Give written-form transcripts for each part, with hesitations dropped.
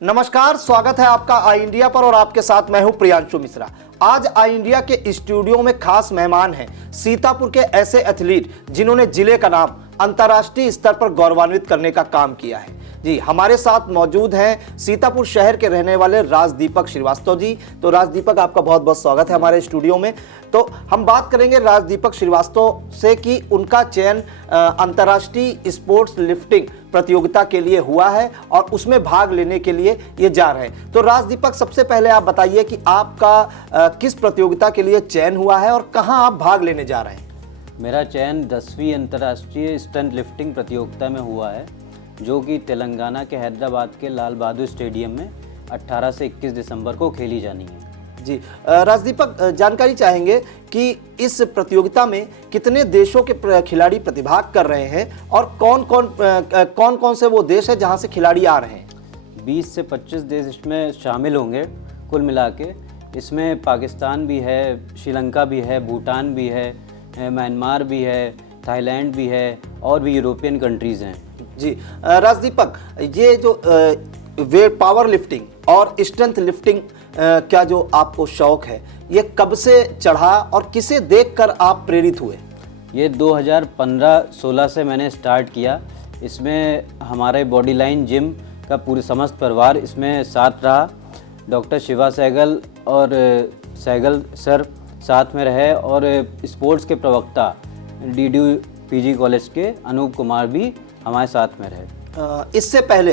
नमस्कार, स्वागत है आपका आई इंडिया पर और आपके साथ मैं हूं प्रियांशु मिश्रा। आज आई इंडिया के स्टूडियो में खास मेहमान हैं सीतापुर के ऐसे एथलीट जिन्होंने जिले का नाम अंतर्राष्ट्रीय स्तर पर गौरवान्वित करने का काम किया है। जी, हमारे साथ मौजूद हैं सीतापुर शहर के रहने वाले राजदीपक श्रीवास्तव जी। तो राजदीपक, आपका बहुत बहुत स्वागत है हमारे स्टूडियो में। तो हम बात करेंगे राजदीपक श्रीवास्तव से कि उनका चयन अंतर्राष्ट्रीय स्पोर्ट्स लिफ्टिंग प्रतियोगिता के लिए हुआ है और उसमें भाग लेने के लिए ये जा रहे हैं। तो राजदीपक, सबसे पहले आप बताइए कि आपका किस प्रतियोगिता के लिए चयन हुआ है और कहां आप भाग लेने जा रहे हैं? मेरा चयन 10वीं अंतर्राष्ट्रीय स्टंट लिफ्टिंग प्रतियोगिता में हुआ है, जो कि तेलंगाना के हैदराबाद के लाल बहादुर स्टेडियम में 18 से 21 दिसंबर को खेली जानी है। जी, राजदीपक, जानकारी चाहेंगे कि इस प्रतियोगिता में कितने देशों के खिलाड़ी प्रतिभाग कर रहे हैं और कौन कौन से वो देश है जहां से खिलाड़ी आ रहे हैं? 20 से 25 देश इसमें शामिल होंगे कुल मिला के। इसमें पाकिस्तान भी है, श्रीलंका भी है, भूटान भी है, म्यांमार भी है, थाईलैंड भी है और भी यूरोपियन कंट्रीज़ हैं। जी, राजदीपक, ये जो वेट पावर लिफ्टिंग और स्ट्रेंथ लिफ्टिंग का जो आपको शौक है, ये कब से चढ़ा और किसे देखकर आप प्रेरित हुए? ये 2015-16 से मैंने स्टार्ट किया। इसमें हमारे बॉडी लाइन जिम का पूरे समस्त परिवार इसमें साथ रहा। डॉक्टर शिवा सहगल और सहगल सर साथ में रहे और स्पोर्ट्स के प्रवक्ता DDU PG कॉलेज के अनूप कुमार भी हमारे साथ में रहे। इससे पहले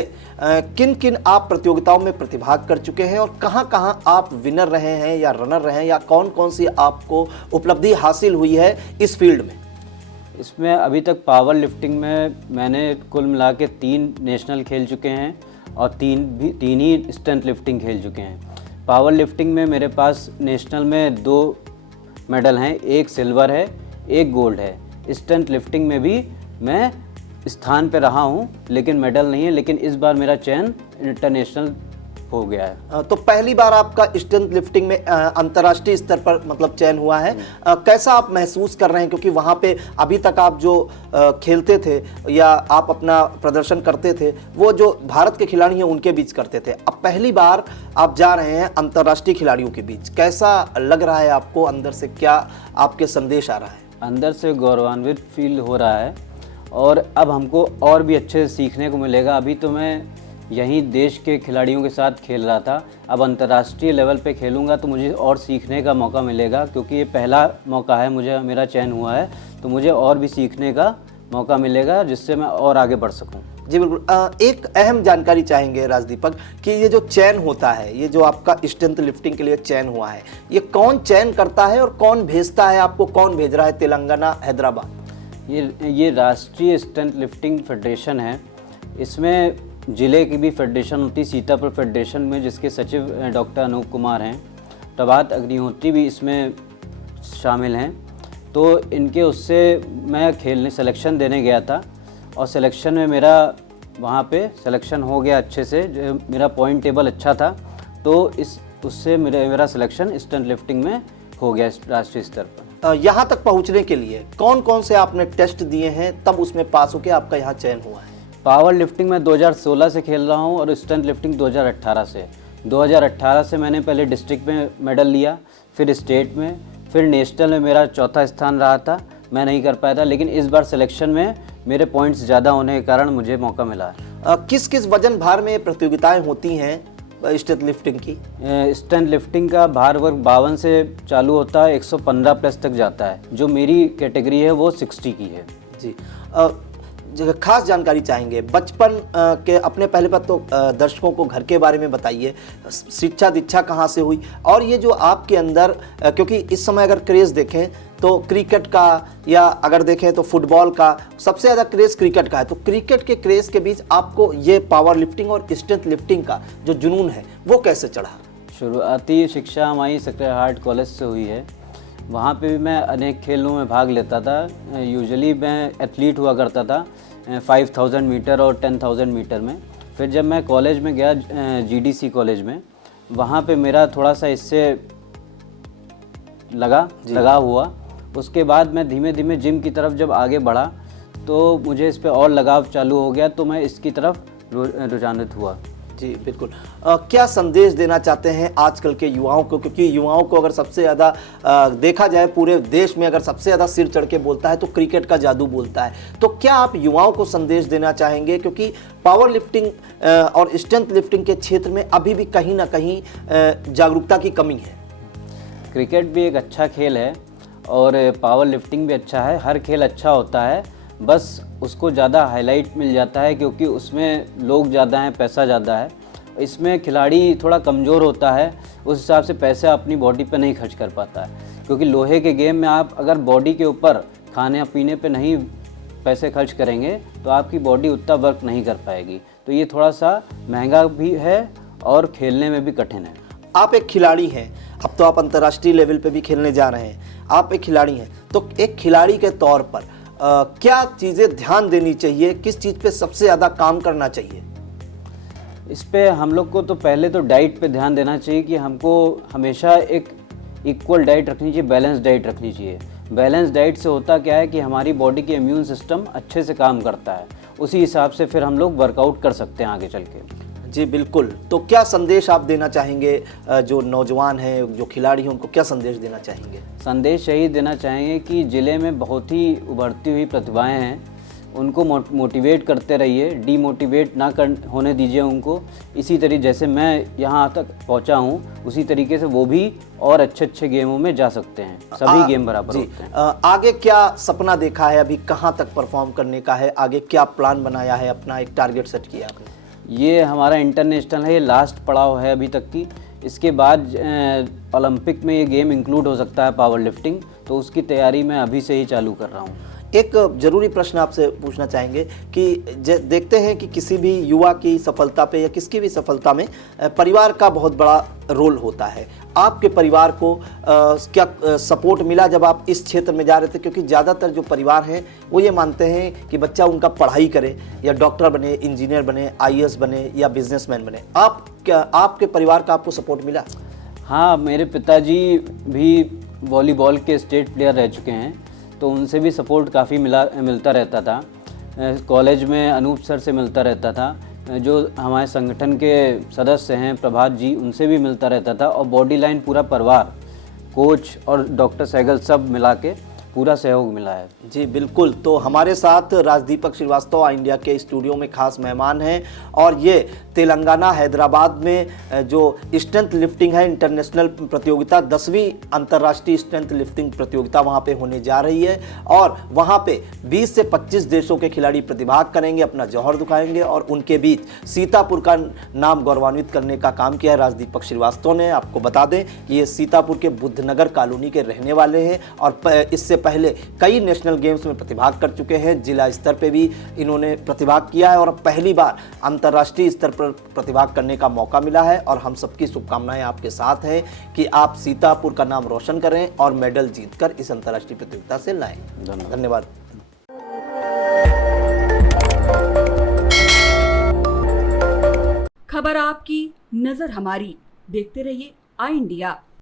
किन किन आप प्रतियोगिताओं में प्रतिभाग कर चुके हैं और कहां कहां आप विनर रहे हैं या रनर रहे हैं, या कौन कौन सी आपको उपलब्धि हासिल हुई है इस फील्ड में? इसमें अभी तक पावर लिफ्टिंग में मैंने कुल मिला के 3 नेशनल खेल चुके हैं और 3 ही स्टंट लिफ्टिंग खेल चुके हैं। पावर लिफ्टिंग में मेरे पास नेशनल में 2 मेडल हैं, 1 सिल्वर है, 1 गोल्ड है। स्टंट लिफ्टिंग में भी मैं स्थान पे रहा हूँ, लेकिन मेडल नहीं है। लेकिन इस बार मेरा चयन इंटरनेशनल हो गया है। तो पहली बार आपका स्ट्रेंथ लिफ्टिंग में अंतर्राष्ट्रीय स्तर पर मतलब चयन हुआ है। कैसा आप महसूस कर रहे हैं, क्योंकि वहाँ पे अभी तक आप जो खेलते थे या आप अपना प्रदर्शन करते थे, वो जो भारत के खिलाड़ी हैं उनके बीच करते थे। अब पहली बार आप जा रहे हैं अंतर्राष्ट्रीय खिलाड़ियों के बीच, कैसा लग रहा है आपको? अंदर से क्या आपके संदेश आ रहा है? अंदर से गौरवान्वित फील हो रहा है और अब हमको और भी अच्छे से सीखने को मिलेगा। अभी तो मैं यहीं देश के खिलाड़ियों के साथ खेल रहा था, अब अंतर्राष्ट्रीय लेवल पे खेलूंगा तो मुझे और सीखने का मौका मिलेगा, क्योंकि ये पहला मौका है मेरा चयन हुआ है, तो मुझे और भी सीखने का मौका मिलेगा जिससे मैं और आगे बढ़ सकूं। जी बिल्कुल। एक अहम जानकारी चाहेंगे राजदीपक कि ये जो चयन होता है, ये जो आपका स्ट्रेंथ लिफ्टिंग के लिए चयन हुआ है, ये कौन चयन करता है और कौन भेजता है आपको? कौन भेज रहा है तेलंगाना, हैदराबाद? ये राष्ट्रीय स्टंट लिफ्टिंग फेडरेशन है। इसमें ज़िले की भी फेडरेशन होती है, सीतापुर फेडरेशन में, जिसके सचिव डॉक्टर अनूप कुमार हैं। प्रभात अग्निहोत्री भी इसमें शामिल हैं। तो इनके उससे मैं खेलने सिलेक्शन देने गया था और सिलेक्शन में मेरा वहाँ पे सिलेक्शन हो गया अच्छे से। जो मेरा पॉइंट टेबल अच्छा था, तो उससे मेरा सिलेक्शन स्टंट लिफ्टिंग में हो गया राष्ट्रीय स्तर पर। यहाँ तक पहुँचने के लिए कौन कौन से आपने टेस्ट दिए हैं, तब उसमें पास होकर आपका यहाँ चयन हुआ है? पावर लिफ्टिंग में 2016 से खेल रहा हूँ और स्टंट लिफ्टिंग 2018 से। 2018 से मैंने पहले डिस्ट्रिक्ट में मेडल लिया, फिर स्टेट में, फिर नेशनल में मेरा 4था स्थान रहा था, मैं नहीं कर पाया था। लेकिन इस बार सिलेक्शन में मेरे पॉइंट्स ज़्यादा होने के कारण मुझे मौका मिला है। किस किस वजन भार में प्रतियोगिताएं होती हैं स्ट्रेंथ लिफ्टिंग की? स्टंट लिफ्टिंग का भार वर्ग 52 से चालू होता है, 115 प्लस तक जाता है। जो मेरी कैटेगरी है वो 60 की है। जी, खास जानकारी चाहेंगे बचपन के अपने। पहले पर तो दर्शकों को घर के बारे में बताइए, शिक्षा दीक्षा कहाँ से हुई, और ये जो आपके अंदर, क्योंकि इस समय अगर क्रेज़ देखें तो क्रिकेट का, या अगर देखें तो फुटबॉल का, सबसे ज़्यादा क्रेज़ क्रिकेट का है। तो क्रिकेट के क्रेज़ के बीच आपको ये पावर लिफ्टिंग और स्ट्रेंथ लिफ्टिंग का जो जुनून है वो कैसे चढ़ा? शुरुआती शिक्षा हमारी सेक्रेड हार्ट कॉलेज से हुई है। वहाँ पे भी मैं अनेक खेलों में भाग लेता था। यूजुअली मैं एथलीट हुआ करता था 5000 मीटर और 10,000 मीटर में। फिर जब मैं कॉलेज में गया GDC कॉलेज में, वहाँ पे मेरा थोड़ा सा इससे लगा हुआ। उसके बाद मैं धीमे धीमे जिम की तरफ जब आगे बढ़ा तो मुझे इस पे और लगाव चालू हो गया, तो मैं इसकी तरफ रुझानित हुआ। जी बिल्कुल। क्या संदेश देना चाहते हैं आजकल के युवाओं को, क्योंकि युवाओं को अगर सबसे ज़्यादा देखा जाए पूरे देश में अगर सबसे ज़्यादा सिर चढ़ के बोलता है तो क्रिकेट का जादू बोलता है, तो क्या आप युवाओं को संदेश देना चाहेंगे, क्योंकि पावर लिफ्टिंग और स्ट्रेंथ लिफ्टिंग के क्षेत्र में अभी भी कहीं ना कहीं जागरूकता की कमी है। क्रिकेट भी एक अच्छा खेल है और पावर लिफ्टिंग भी अच्छा है, हर खेल अच्छा होता है, बस उसको ज़्यादा हाईलाइट मिल जाता है क्योंकि उसमें लोग ज़्यादा हैं, पैसा ज़्यादा है। इसमें खिलाड़ी थोड़ा कमज़ोर होता है, उस हिसाब से पैसा अपनी बॉडी पे नहीं खर्च कर पाता है, क्योंकि लोहे के गेम में आप अगर बॉडी के ऊपर खाने पीने पे नहीं पैसे खर्च करेंगे तो आपकी बॉडी उतना वर्क नहीं कर पाएगी, तो ये थोड़ा सा महंगा भी है और खेलने में भी कठिन है। आप एक खिलाड़ी हैं, अब तो आप अंतर्राष्ट्रीय लेवल पे भी खेलने जा रहे हैं, आप एक खिलाड़ी हैं, तो एक खिलाड़ी के तौर पर क्या चीज़ें ध्यान देनी चाहिए, किस चीज़ पे सबसे ज़्यादा काम करना चाहिए? इस पे हम लोग को तो पहले तो डाइट पे ध्यान देना चाहिए कि हमको हमेशा एक इक्वल डाइट रखनी चाहिए, बैलेंस डाइट रखनी चाहिए। बैलेंस डाइट से होता क्या है कि हमारी बॉडी की इम्यून सिस्टम अच्छे से काम करता है, उसी हिसाब से फिर हम लोग वर्कआउट कर सकते हैं आगे चल के। जी बिल्कुल। तो क्या संदेश आप देना चाहेंगे, जो नौजवान हैं, जो खिलाड़ी हैं, उनको क्या संदेश देना चाहेंगे? संदेश यही देना चाहेंगे कि ज़िले में बहुत ही उभरती हुई प्रतिभाएं हैं, उनको मोटिवेट करते रहिए, डीमोटिवेट ना होने दीजिए उनको। इसी तरीके जैसे मैं यहाँ तक पहुँचा हूँ, उसी तरीके से वो भी और अच्छे अच्छे गेमों में जा सकते हैं, सभी गेम बराबर होते हैं। आगे क्या सपना देखा है, अभी कहाँ तक परफॉर्म करने का है, आगे क्या प्लान बनाया है, अपना एक टारगेट सेट किया आपने? ये हमारा इंटरनेशनल है, ये लास्ट पड़ाव है अभी तक की। इसके बाद ओलंपिक में ये गेम इंक्लूड हो सकता है पावर लिफ्टिंग, तो उसकी तैयारी मैं अभी से ही चालू कर रहा हूँ। एक ज़रूरी प्रश्न आपसे पूछना चाहेंगे कि देखते हैं कि किसी भी युवा की सफलता पे या किसकी भी सफलता में परिवार का बहुत बड़ा रोल होता है। आपके परिवार को क्या सपोर्ट मिला जब आप इस क्षेत्र में जा रहे थे? क्योंकि ज़्यादातर जो परिवार हैं वो ये मानते हैं कि बच्चा उनका पढ़ाई करे, या डॉक्टर बने, इंजीनियर बने, IAS बने या बिजनेसमैन बने। आपके परिवार का आपको सपोर्ट मिला? हाँ, मेरे पिताजी भी वॉलीबॉल के स्टेट प्लेयर रह चुके हैं, तो उनसे भी सपोर्ट काफ़ी मिलता रहता था। कॉलेज में अनूप सर से मिलता रहता था, जो हमारे संगठन के सदस्य हैं प्रभात जी, उनसे भी मिलता रहता था, और बॉडी लाइन पूरा परिवार, कोच और डॉक्टर सहगल सब मिला के पूरा सहयोग मिला है। जी बिल्कुल। तो हमारे साथ राजदीपक श्रीवास्तव आई इंडिया के स्टूडियो में खास मेहमान हैं, और ये तेलंगाना हैदराबाद में जो स्ट्रेंथ लिफ्टिंग है इंटरनेशनल प्रतियोगिता, 10वीं अंतर्राष्ट्रीय स्ट्रेंथ लिफ्टिंग प्रतियोगिता वहाँ पे होने जा रही है, और वहाँ पे 20 से 25 देशों के खिलाड़ी प्रतिभाग करेंगे, अपना जौहर दिखाएंगे, और उनके बीच सीतापुर का नाम गौरवान्वित करने का काम किया है राजदीपक श्रीवास्तव ने। आपको बता दें कि ये सीतापुर के बुद्धनगर कॉलोनी के रहने वाले हैं, और इससे पहले कई नेशनल गेम्स में प्रतिभाग कर चुके हैं, जिला स्तर पे भी इन्होंने प्रतिभाग किया है, और पहली बार अंतर्राष्ट्रीय स्तर पर प्रतिभाग करने का मौका मिला है। और हम सबकी शुभकामनाएं आपके साथ हैं कि आप सीतापुर का नाम रोशन करें और मेडल जीतकर इस अंतर्राष्ट्रीय प्रतियोगिता से लाएं। धन्यवाद। खबर आपकी, नजर हमारी। देखते रहिए आई इंडिया।